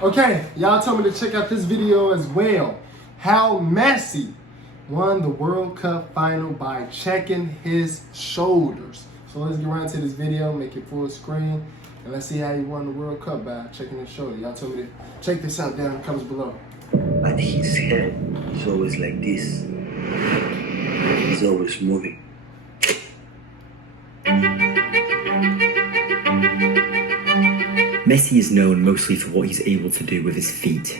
Okay, y'all told me to check out this video as well. How Messi won the World Cup final by checking his shoulders. So let's get right into this video, make it full screen, and let's see how he won the World Cup by checking his shoulder. Y'all told me to check this out down in the comments below. And his head is always like this. He's always moving. Messi is known mostly for what he's able to do with his feet,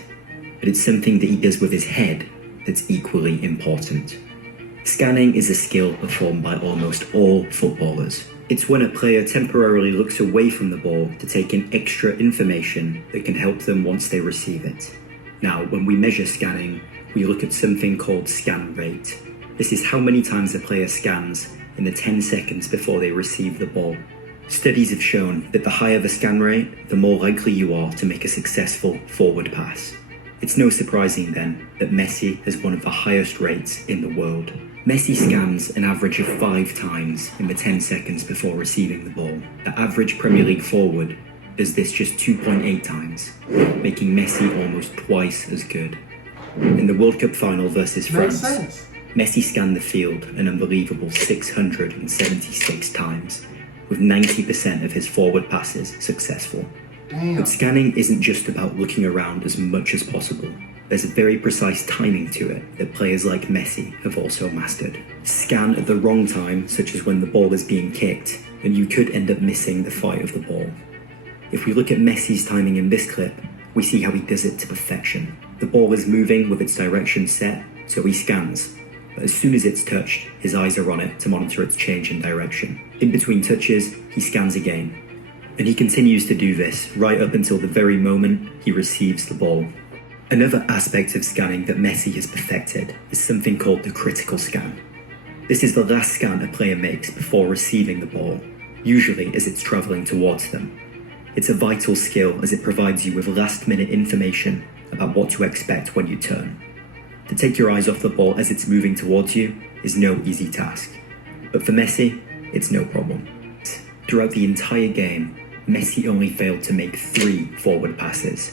but it's something that he does with his head that's equally important. Scanning is a skill performed by almost all footballers. It's when a player temporarily looks away from the ball to take in extra information that can help them once they receive it. Now, when we measure scanning, we look at something called scan rate. This is how many times a player scans in the 10 seconds before they receive the ball. Studies have shown that the higher the scan rate, the more likely you are to make a successful forward pass. It's no surprising then that Messi has one of the highest rates in the world. Messi scans an average of 5 times in the 10 seconds before receiving the ball. The average Premier League forward does this just 2.8 times, making Messi almost twice as good. In the World Cup final versus France, Messi scanned the field an unbelievable 676 times, with 90% of his forward passes successful. Damn. But scanning isn't just about looking around as much as possible. There's a very precise timing to it that players like Messi have also mastered. Scan at the wrong time, such as when the ball is being kicked, and you could end up missing the flight of the ball. If we look at Messi's timing in this clip, we see how he does it to perfection. The ball is moving with its direction set, so he scans. But as soon as it's touched, his eyes are on it to monitor its change in direction. In between touches, he scans again. And he continues to do this right up until the very moment he receives the ball. Another aspect of scanning that Messi has perfected is something called the critical scan. This is the last scan a player makes before receiving the ball, usually as it's travelling towards them. It's a vital skill as it provides you with last-minute information about what to expect when you turn. To take your eyes off the ball as it's moving towards you is no easy task. But for Messi, it's no problem. Throughout the entire game, Messi only failed to make 3 forward passes.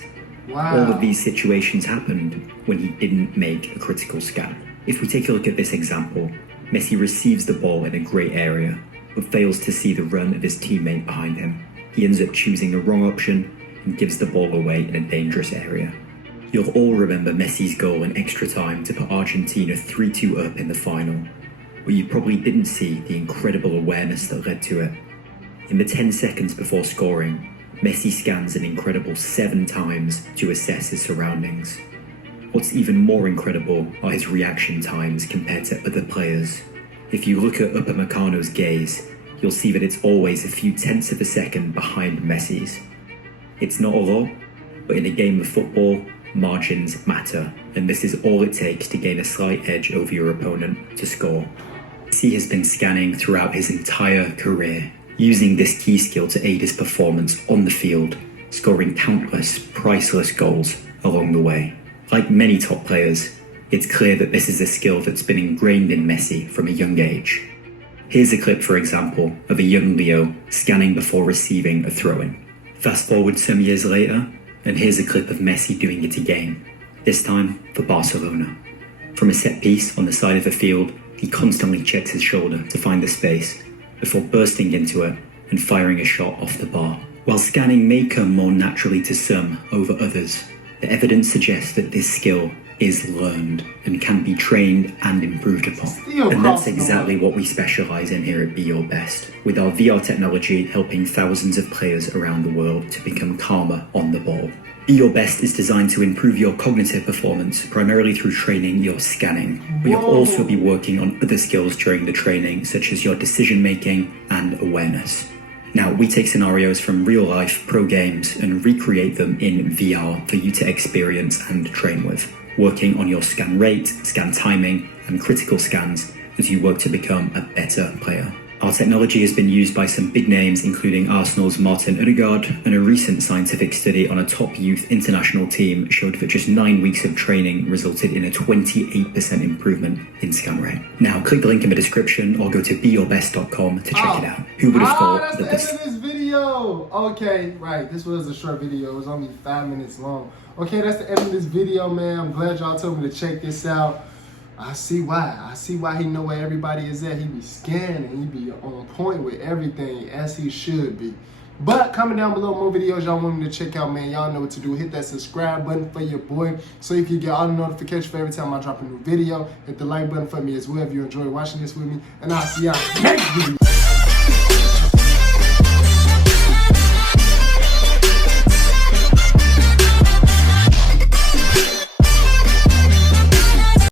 Wow. All of these situations happened when he didn't make a critical scan. If we take a look at this example, Messi receives the ball in a great area, but fails to see the run of his teammate behind him. He ends up choosing the wrong option and gives the ball away in a dangerous area. You'll all remember Messi's goal in extra time to put Argentina 3-2 up in the final, but you probably didn't see the incredible awareness that led to it. In the 10 seconds before scoring, Messi scans an incredible 7 times to assess his surroundings. What's even more incredible are his reaction times compared to other players. If you look at Upamecano's gaze, you'll see that it's always a few tenths of a second behind Messi's. It's not a lot, but in a game of football, margins matter, and this is all it takes to gain a slight edge over your opponent to score. Messi has been scanning throughout his entire career, using this key skill to aid his performance on the field, scoring countless, priceless goals along the way. Like many top players, it's clear that this is a skill that's been ingrained in Messi from a young age. Here's a clip, for example, of a young Leo scanning before receiving a throw-in. Fast forward some years later, and here's a clip of Messi doing it again, this time for Barcelona. From a set piece on the side of the field, he constantly checks his shoulder to find the space, before bursting into it and firing a shot off the bar. While scanning may come more naturally to some over others, the evidence suggests that this skill is learned and can be trained and improved upon. And that's exactly what we specialize in here at Be Your Best, with our VR technology helping thousands of players around the world to become calmer on the ball. Be Your Best is designed to improve your cognitive performance, primarily through training your scanning. But you'll also be working on other skills during the training, such as your decision making and awareness. Now, we take scenarios from real-life pro games and recreate them in VR for you to experience and train with, working on your scan rate, scan timing, and critical scans as you work to become a better player. Our technology has been used by some big names, including Arsenal's Martin Odegaard, and a recent scientific study on a top youth international team showed that just 9 weeks of training resulted in a 28% improvement in scan rate. Now, click the link in the description or go to beyourbest.com to check it out. Who would have thought that this video. Okay, right. This was a short video. It was only 5 minutes long. Okay, that's the end of this video, man. I'm glad y'all told me to check this out. I see why. I see why he know where everybody is at. He be scanning. He be on point with everything as he should be. But comment down below more videos y'all want me to check out, man. Y'all know what to do. Hit that subscribe button for your boy so you can get all the notifications for every time I drop a new video. Hit the like button for me as well if you enjoy watching this with me. And I'll see y'all next video.